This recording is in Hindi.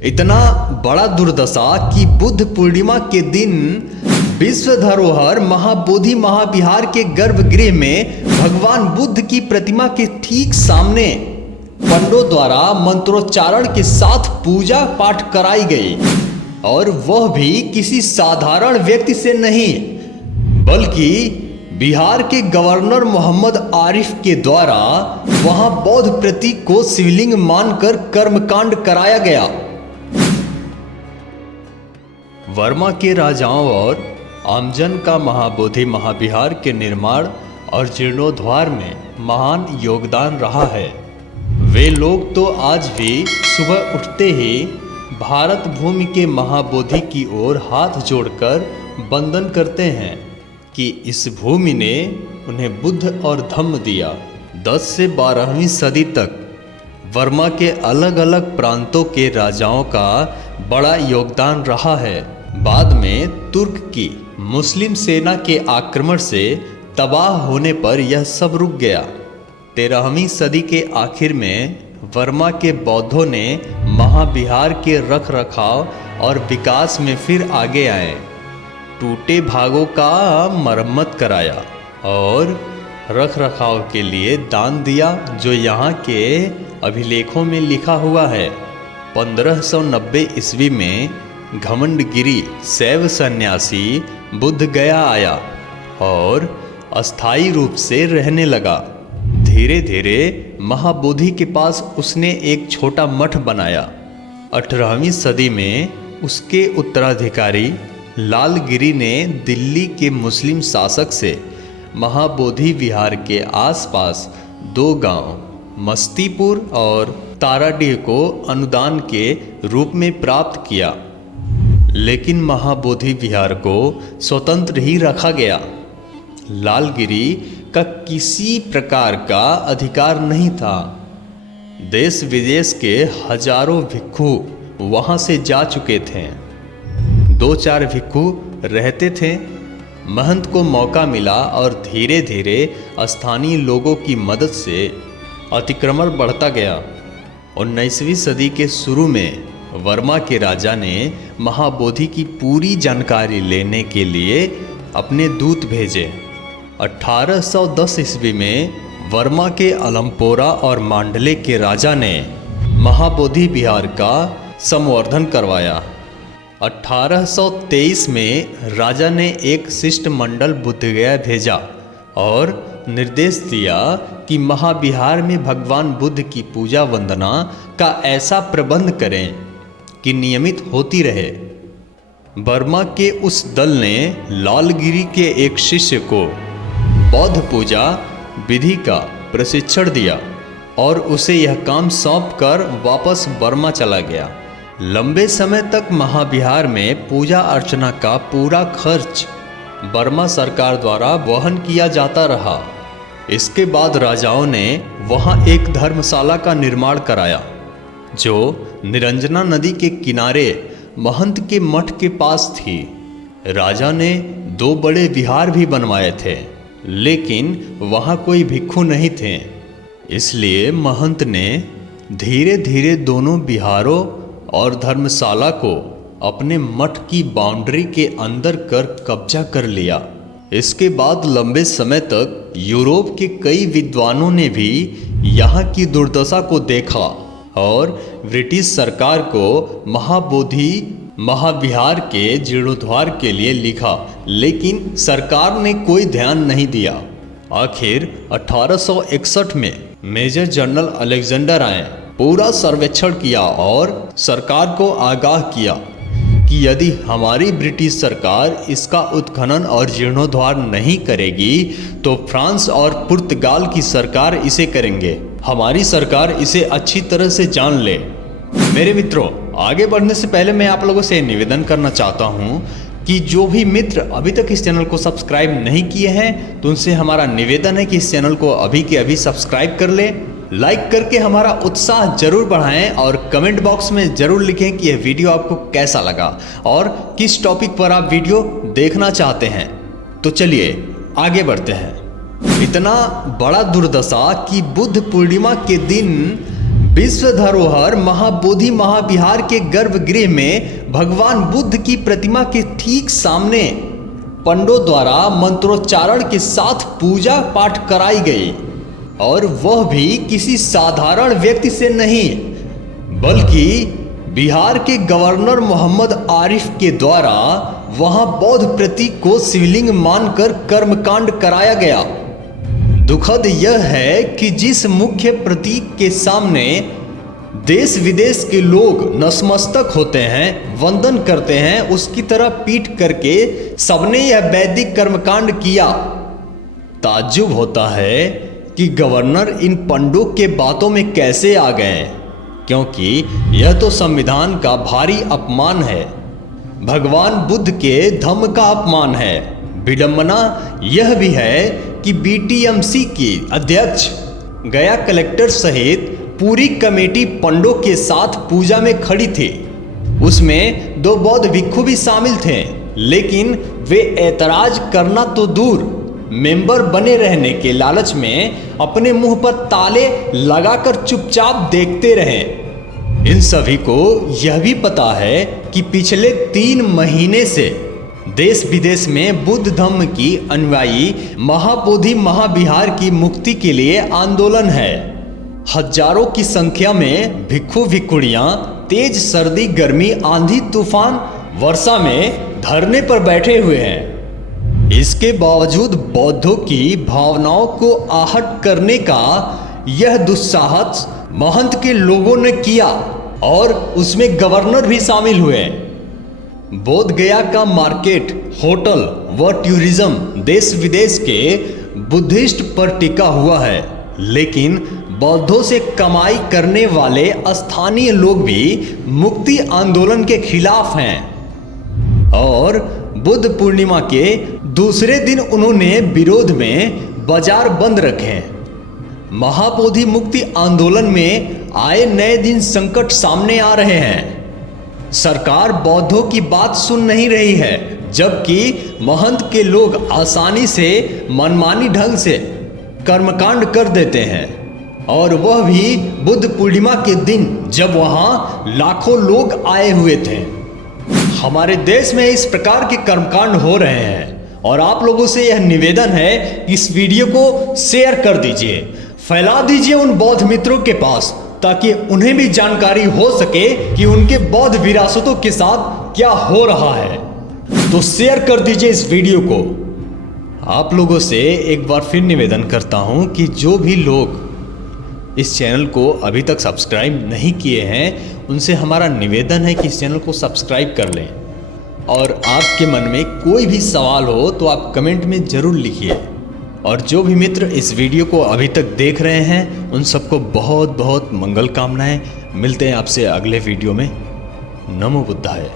इतना बड़ा दुर्दशा कि बुद्ध पूर्णिमा के दिन विश्व धरोहर महाबोधि महाविहार के गर्भगृह में भगवान बुद्ध की प्रतिमा के ठीक सामने पंडितों द्वारा मंत्रोच्चारण के साथ पूजा पाठ कराई गई, और वह भी किसी साधारण व्यक्ति से नहीं बल्कि बिहार के गवर्नर मोहम्मद आरिफ के द्वारा वहां बौद्ध प्रतीक को शिवलिंग मानकर कर्मकांड कराया गया। वर्मा के राजाओं और आमजन का महाबोधि महाविहार के निर्माण और जीर्णोद्धार में महान योगदान रहा है। वे लोग तो आज भी सुबह उठते ही भारत भूमि के महाबोधि की ओर हाथ जोड़कर वंदन करते हैं कि इस भूमि ने उन्हें बुद्ध और धम्म दिया। 10 से 12वीं सदी तक वर्मा के अलग अलग प्रांतों के राजाओं का बड़ा योगदान रहा है। बाद में तुर्क की मुस्लिम सेना के आक्रमण से तबाह होने पर यह सब रुक गया। 13वीं सदी के आखिर में वर्मा के बौद्धों ने महाविहार के रख रखाव और विकास में फिर आगे आए, टूटे भागों का मरम्मत कराया और रख रखाव के लिए दान दिया, जो यहाँ के अभिलेखों में लिखा हुआ है। 1590 ईस्वी में घमंडगिरी शैव सन्यासी बुद्ध गया आया और अस्थायी रूप से रहने लगा। धीरे धीरे महाबोधि के पास उसने एक छोटा मठ बनाया। 18वीं सदी में उसके उत्तराधिकारी लालगिरी ने दिल्ली के मुस्लिम शासक से महाबोधि विहार के आसपास 2 गांव मस्तीपुर और ताराडीह को अनुदान के रूप में प्राप्त किया, लेकिन महाबोधि विहार को स्वतंत्र ही रखा गया। लालगिरी का किसी प्रकार का अधिकार नहीं था। देश विदेश के हजारों भिक्षु वहां से जा चुके थे। 2-4 भिक्षु रहते थे। महंत को मौका मिला और धीरे धीरे स्थानीय लोगों की मदद से अतिक्रमण बढ़ता गया। 19वीं सदी के शुरू में वर्मा के राजा ने महाबोधि की पूरी जानकारी लेने के लिए अपने दूत भेजे। 1810 ईस्वी में वर्मा के अलमपोरा और मांडले के राजा ने महाबोधि विहार का संवर्धन करवाया। 1823 में राजा ने एक शिष्टमंडल बुद्धगया भेजा और निर्देश दिया कि महाविहार में भगवान बुद्ध की पूजा वंदना का ऐसा प्रबंध करें कि नियमित होती रहे। वर्मा के उस दल ने लालगिरी के एक शिष्य को बौद्ध पूजा विधि का प्रशिक्षण दिया और उसे यह काम सौंप कर वापस वर्मा चला गया। लंबे समय तक महाविहार में पूजा अर्चना का पूरा खर्च वर्मा सरकार द्वारा वहन किया जाता रहा। इसके बाद राजाओं ने वहां एक धर्मशाला का निर्माण कराया, जो निरंजना नदी के किनारे महंत के मठ के पास थी। राजा ने 2 बड़े विहार भी बनवाए थे, लेकिन वहां कोई भिक्षु नहीं थे। इसलिए महंत ने धीरे धीरे दोनों विहारों और धर्मशाला को अपने मठ की बाउंड्री के अंदर कर कब्जा कर लिया। इसके बाद लंबे समय तक यूरोप के कई विद्वानों ने भी यहाँ की दुर्दशा को देखा और ब्रिटिश सरकार को महाबोधि महाविहार के जीर्णोद्धार के लिए लिखा, लेकिन सरकार ने कोई ध्यान नहीं दिया। आखिर 1861 में मेजर जनरल अलेक्जेंडर आए, पूरा सर्वेक्षण किया और सरकार को आगाह किया कि यदि हमारी ब्रिटिश सरकार इसका उत्खनन और जीर्णोद्धार नहीं करेगी तो फ्रांस और पुर्तगाल की सरकार इसे करेंगे। हमारी सरकार इसे अच्छी तरह से जान ले। मेरे मित्रों, आगे बढ़ने से पहले मैं आप लोगों से निवेदन करना चाहता हूं कि जो भी मित्र अभी तक इस चैनल को सब्सक्राइब नहीं किए हैं तो उनसे हमारा निवेदन है कि इस चैनल को अभी के अभी सब्सक्राइब कर ले, लाइक करके हमारा उत्साह जरूर बढ़ाएं और कमेंट बॉक्स में जरूर लिखें कि यह वीडियो आपको कैसा लगा और किस टॉपिक पर आप वीडियो देखना चाहते हैं। तो चलिए आगे बढ़ते हैं। इतना बड़ा दुर्दशा कि बुद्ध पूर्णिमा के दिन विश्व धरोहर महाबोधि महाविहार के गर्भगृह में भगवान बुद्ध की प्रतिमा के ठीक सामने पंडों द्वारा मंत्रोच्चारण के साथ पूजा पाठ कराई गई, और वह भी किसी साधारण व्यक्ति से नहीं, बल्कि बिहार के गवर्नर मोहम्मद आरिफ के द्वारा वहां बौद्ध प्रतीक को शिवलिंग मानकर कर्मकांड कराया गया। दुखद यह है कि जिस मुख्य प्रतीक के सामने देश विदेश के लोग नतमस्तक होते हैं, वंदन करते हैं, उसकी तरह पीट करके सबने यह वैदिक कर्मकांड किया। ताज्जुब होता है कि गवर्नर इन पंडों के बातों में कैसे आ गए, क्योंकि यह तो संविधान का भारी अपमान है, भगवान बुद्ध के धम्म का अपमान है। विडंबना यह भी है कि बीटीएमसी की अध्यक्ष गया कलेक्टर सहित पूरी कमेटी पंडों के साथ पूजा में खड़ी थी। उसमें 2 बौद्ध भिक्षु भी शामिल थे, लेकिन वे ऐतराज करना तो दूर, मेंबर बने रहने के लालच में अपने मुंह पर ताले लगाकर चुपचाप देखते रहे। इन सभी को यह भी पता है कि पिछले 3 महीने से देश विदेश में बुद्ध धम्म की अनुयायी महाबोधि महाविहार की मुक्ति के लिए आंदोलन है। हजारों की संख्या में भिक्षु भिक्षुणियां तेज सर्दी गर्मी आंधी तूफान वर्षा में धरने पर बैठे हुए हैं। इसके बावजूद बौद्धों की भावनाओं को आहत करने का यह दुस्साहस महंत के लोगों ने किया, और उसमें गवर्नर भी शामिल हुए। बोध गया का मार्केट, होटल व टूरिज्म देश विदेश के बुद्धिस्ट पर टिका हुआ है, लेकिन बौद्धों से कमाई करने वाले स्थानीय लोग भी मुक्ति आंदोलन के खिलाफ हैं। और बुद्ध पूर्णिमा के दूसरे दिन उन्होंने विरोध में बाजार बंद रखे। महाबोधि मुक्ति आंदोलन में आए नए दिन संकट सामने आ रहे हैं। सरकार बौद्धों की बात सुन नहीं रही है, जबकि महंत के लोग आसानी से मनमानी ढंग से कर्मकांड कर देते हैं, और वह भी बुद्ध पूर्णिमा के दिन जब वहां लाखों लोग आए हुए थे। हमारे देश में इस प्रकार के कर्मकांड हो रहे हैं, और आप लोगों से यह निवेदन है कि इस वीडियो को शेयर कर दीजिए, फैला दीजिए उन बौद्ध मित्रों के पास, ताकि उन्हें भी जानकारी हो सके कि उनके बौद्ध विरासतों के साथ क्या हो रहा है। तो शेयर कर दीजिए इस वीडियो को। आप लोगों से एक बार फिर निवेदन करता हूं कि जो भी लोग इस चैनल को अभी तक सब्सक्राइब नहीं किए हैं, उनसे हमारा निवेदन है कि इस चैनल को सब्सक्राइब कर लें। और आपके मन में कोई भी सवाल हो तो आप कमेंट में ज़रूर लिखिए। और जो भी मित्र इस वीडियो को अभी तक देख रहे हैं, उन सबको बहुत बहुत मंगल कामनाएं। मिलते हैं आपसे अगले वीडियो में। नमो बुद्धाय।